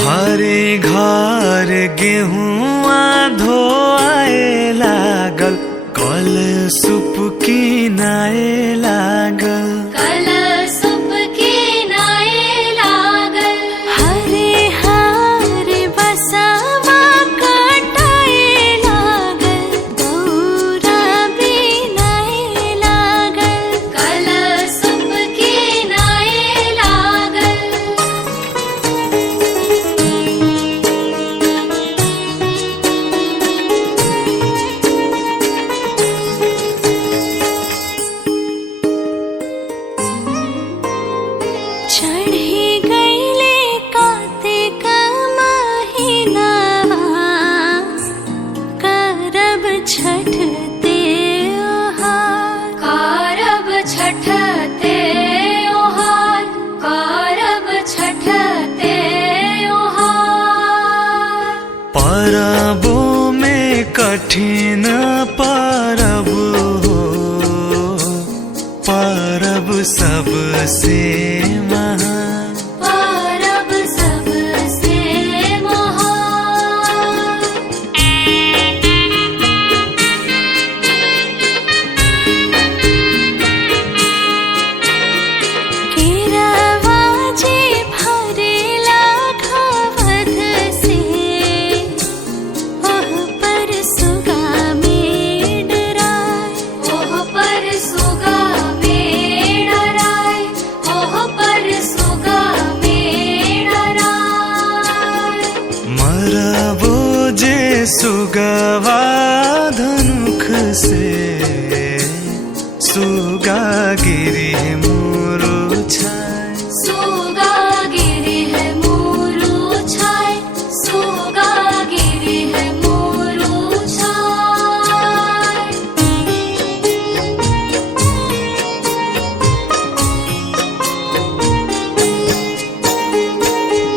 घरे घर गेहुआ धोआए लागल, कल सुप किनाए लागल, कल सुप किनाए लागल। हरे हरे बसवा कटाए लागल, दौरा बिनाए लागल, कल सुप किनाए लागल। चढ़ी गईले कार्तिक महीनावा, करब छठ त्योहार, करब छठ त्योहार, करब छठ त्योहार। परबों में कठिन परब हो, परब सबसे महान, परब सबसे महान। केरवा जे भरेला घवध से, ओह पर सुगा में डराय, ओह पर सुगा में डराय, ओह पर सुगा में डराय। मरबो जे सुगवा धनुख से, सुगा गिरी मुरुछाय, सुगा गिरी है मुरुछाय, सुगा गिरी है मुरुछाय।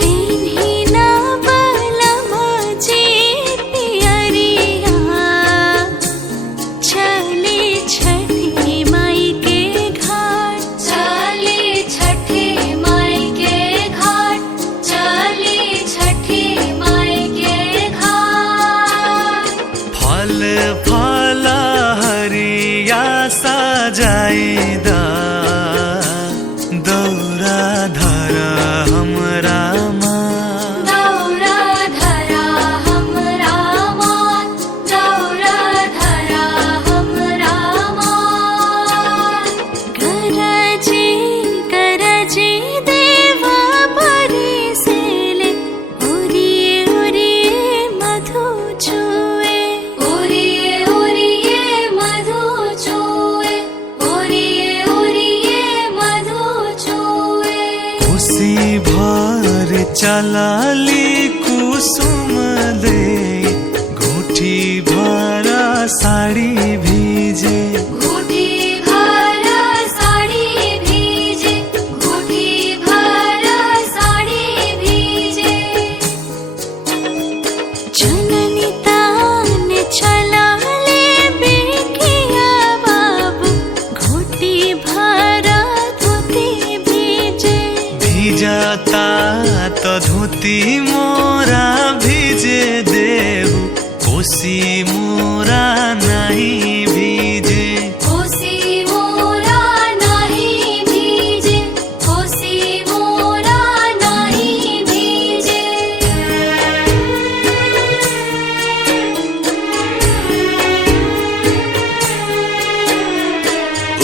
तिन्ही ना बलम जी पियरिया, चली छठी माई के घाट, चली छठी माई के घाट, चली छठी माई के घाट। फल फल हरिया सजाइदा, दौरा धर हमरा माँ, दौरा धरा हमरा मान, दौरा धरा हमरा मान। गरजी गरजी देवा बरसेले, उरिए उरिए मधु चुए, उरिए उरिए मधु चुए, उरिए उरिए मधु चुए। खुशी भर चलाली कुसुम दे, घूठी भर साड़ी भीजे, घूठी भर साड़ी भीजे, घूठी भर साड़ी भीजे। जननी तान चलाले बेकिया बाबू, घूठी भर धोती भीजे, भीजता तो धोती मोरा भीजे देहु, कोसी मोरा नहीं भीजे, कोसी मोरा नहीं भीजे, कोसी मोरा नहीं भीजे।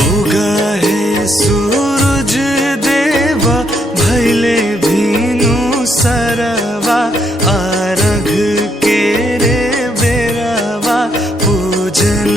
उगहे सूरज देवा भैले भीनु सरवा, अर्घ के रे बेरवा, पूजन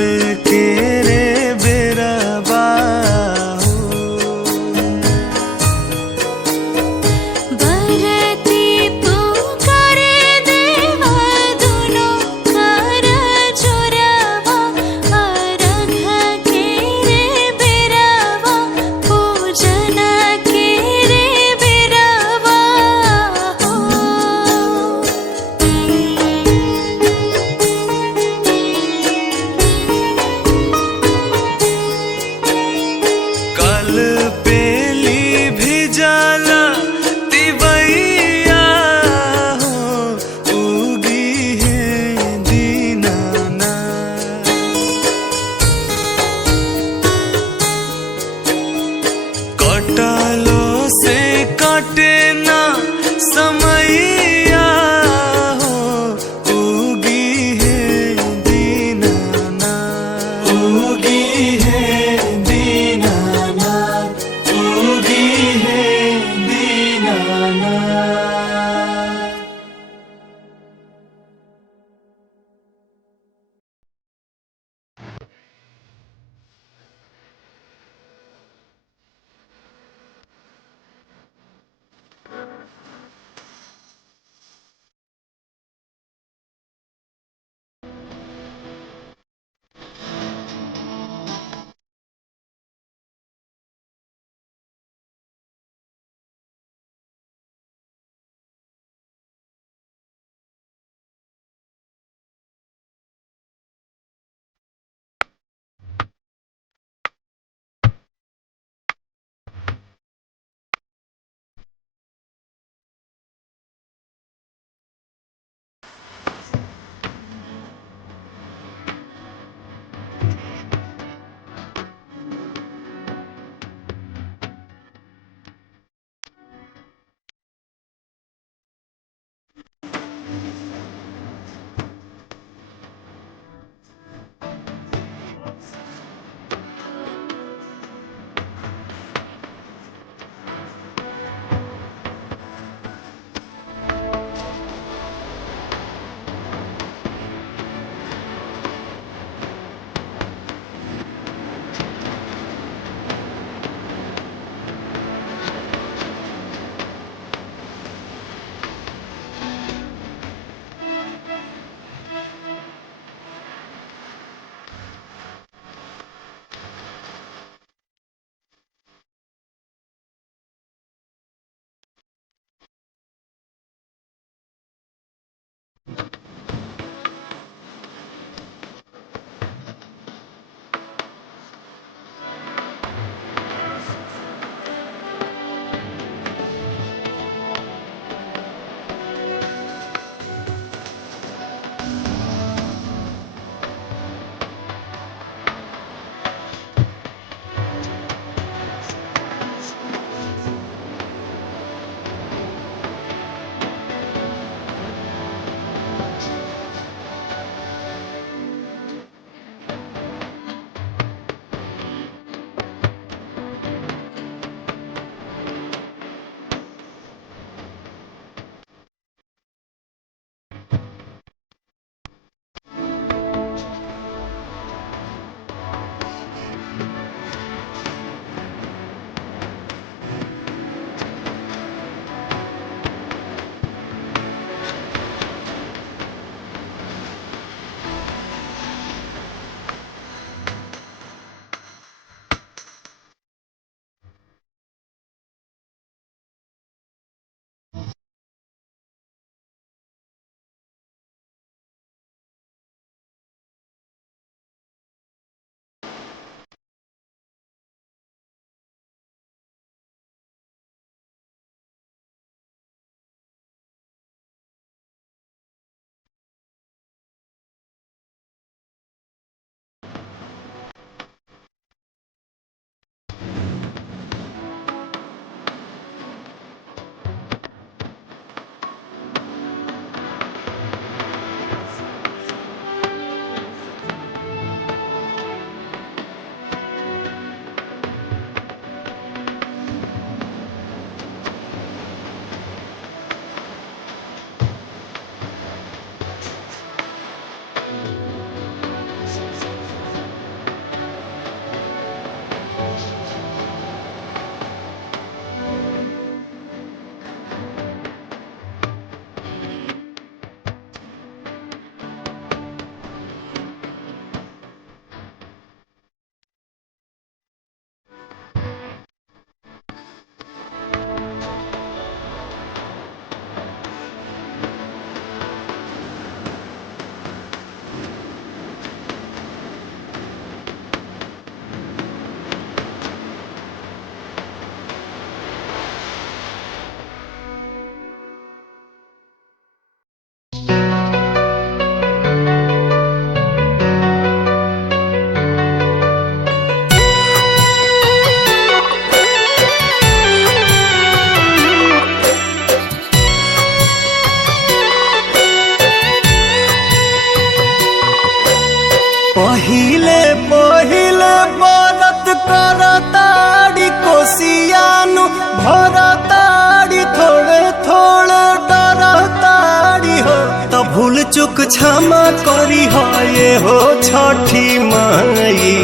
पहिले पहिले बरत करताड़ी कोसियानु भरताड़ी थोड़े थोड़े डरताड़ी हो। तो भूल चुक क्षमा करी हो ये हो छठी माई,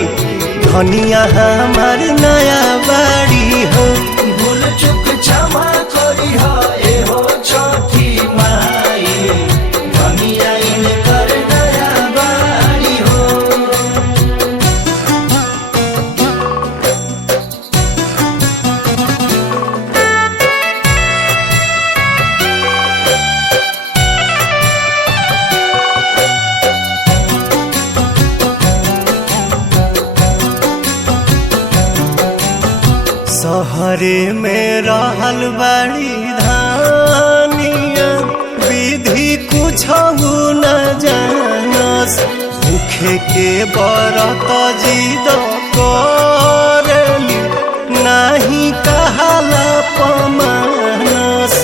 धनिया हमार नया बाड़ी हो। भूल चुक क्षमा करी हो ये हो छठी माई, धनिया इनकर नया बाड़ी हो। सहरे में रहल बड़ी धानिया, विधि कुछ न जानस। भूखे के बरत जिद करली, नहीं कहला पमानस।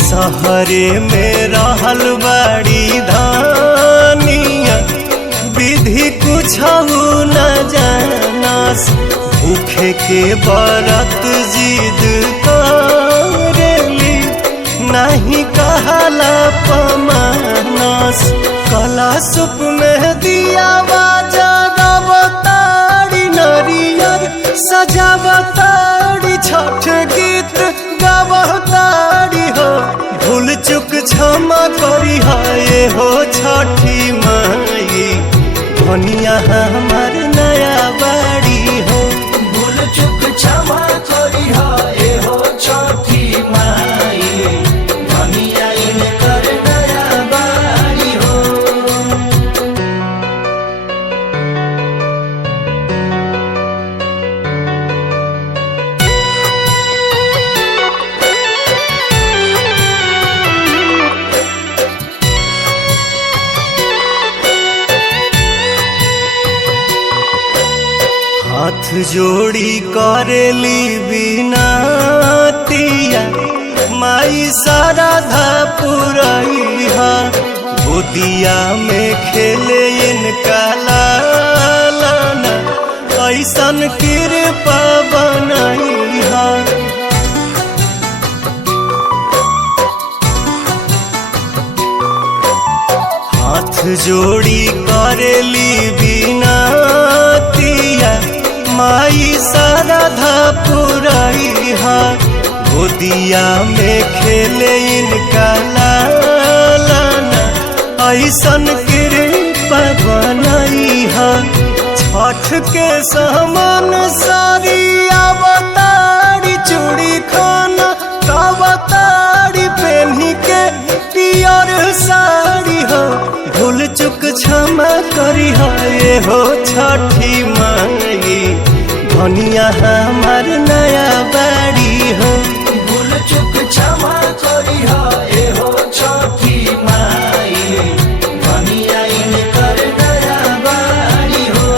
सहरे में रहल बड़ी धानिया, विधि कुछ न जानस। भूखे के बरत जिद करेली, नहीं कहला पमानस। कला सुप में दिया जगवताड़ी, नरियर सजावताड़ी, छठ गीत गावताड़ी हो। भूल चुक क्षमा करी हो ये हो छठी माई, धनिया हमार नया बाड़ी हो। भूल चुक क्षमा करी हो ये हो छठी माई, धनिया इनकर नया बाड़ी हो। हाथ जोड़ी करेली बिनतिया, माई शारदा पुरैहा। गोदिया में खेले इनका लालना, ऐसन कृपा बनैहा। हाथ जोड़ी करेली बिनतिया, माई शारदा पुरैहा। गोदिया में खेले इनका लालना, ऐसन कृपा बनैहा। छठ के समान सारी अवतारी, चूड़ी खाना कवतारी, पेन्ही के पियर साड़ी हो। भूल चुक क्षमा करी हो ये हो छठी माई, धनिया हमार नया बाड़ी हो। भूल चुक क्षमा करी हो ये हो छठी माई, धनिया इनकर नया बाड़ी हो।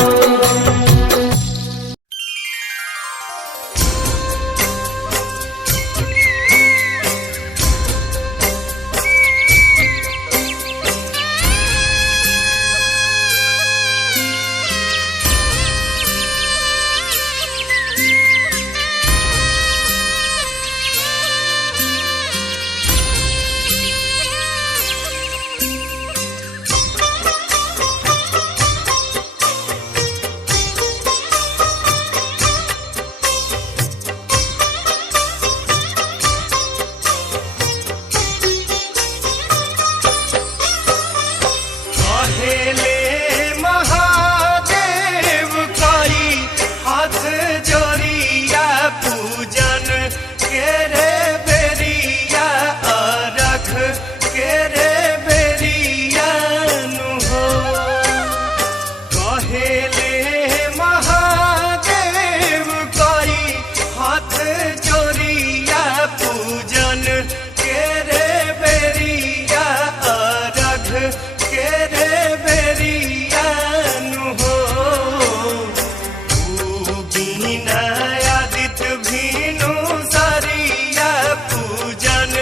आदित्य भीनु सरिया पूजन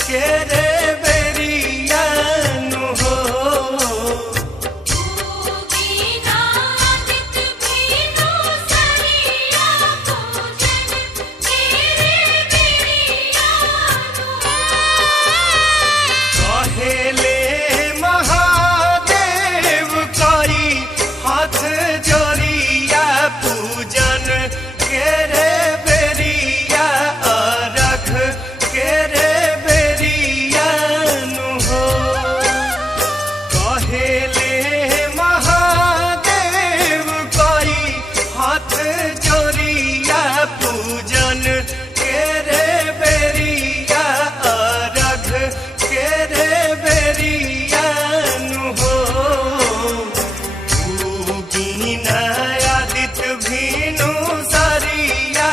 के रे के रे बेरिया रख के रे बेरिया नु हो कहेले महादेव कई हाथ जोरिया पूजन के रे बेरिया रख के रे बेरिया नु हो आदित्य भीनु सरिया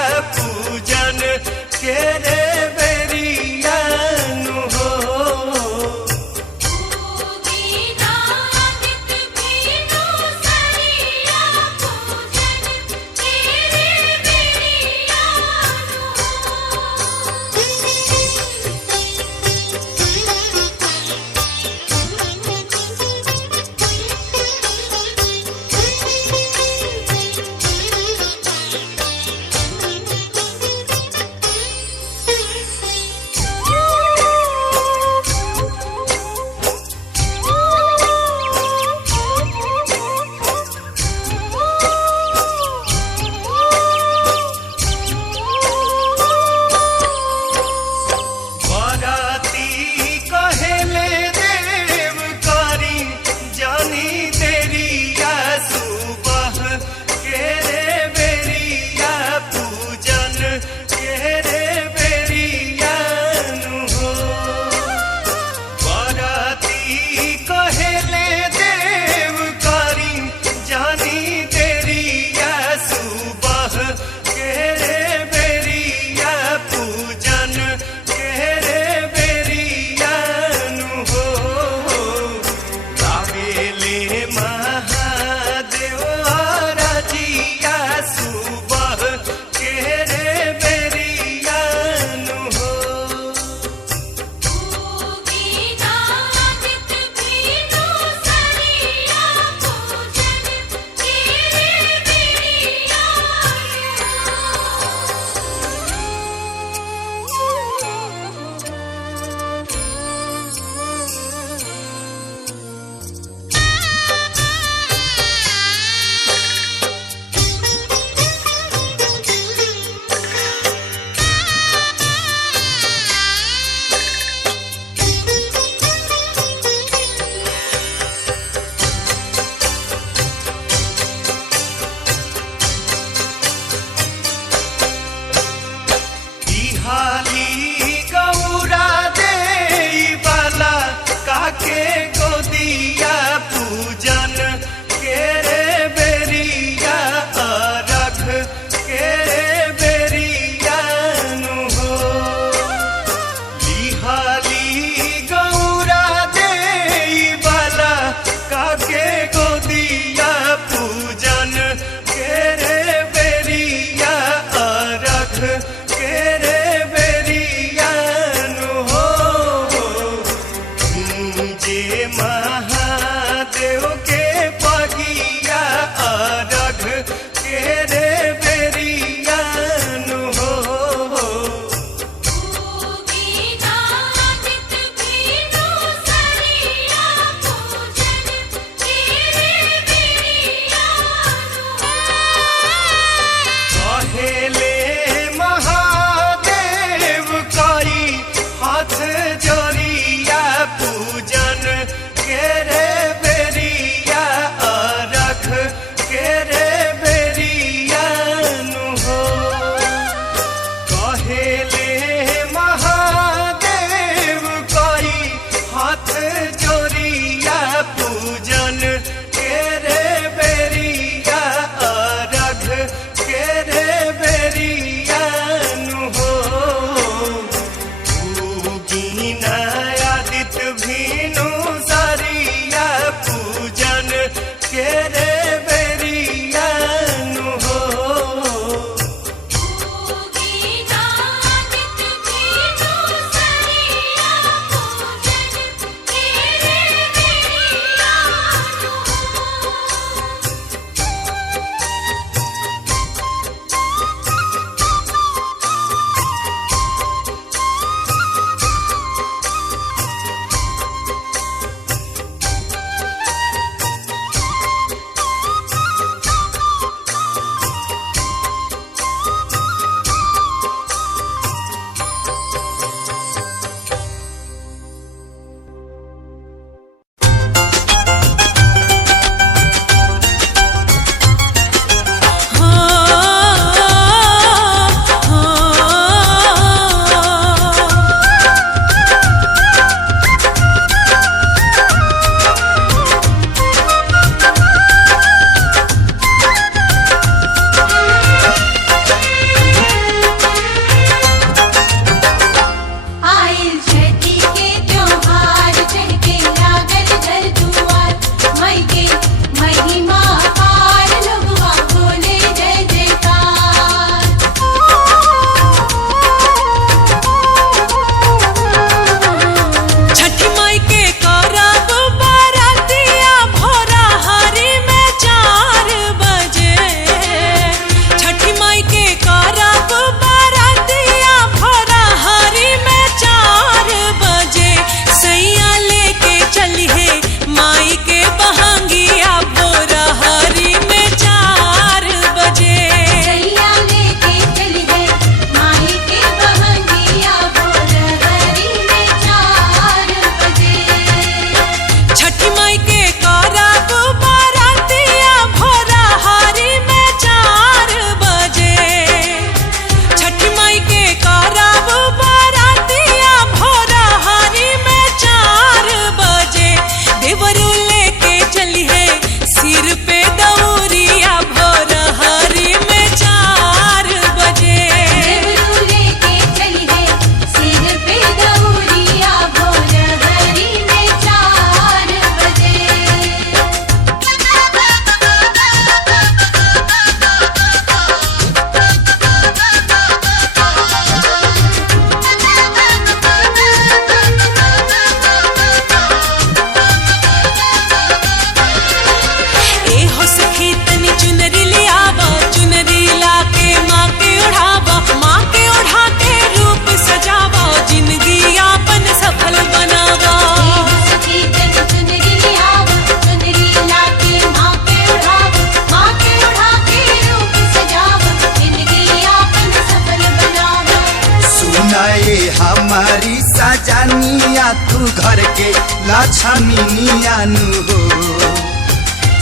हमारी सजनिया तू घर के लक्ष्मीनिया नु हो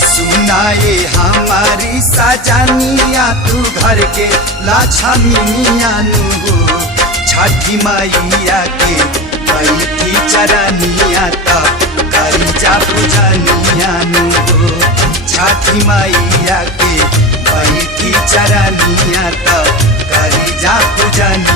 सुनाए हमारी सजनिया तू घर के लक्ष्मीनिया नु हो छठी मैया के बैठी चरनिया त करी जा पूजनिया नु हो छठी मैया के बैठी चरनिया त करी जा पूजनिया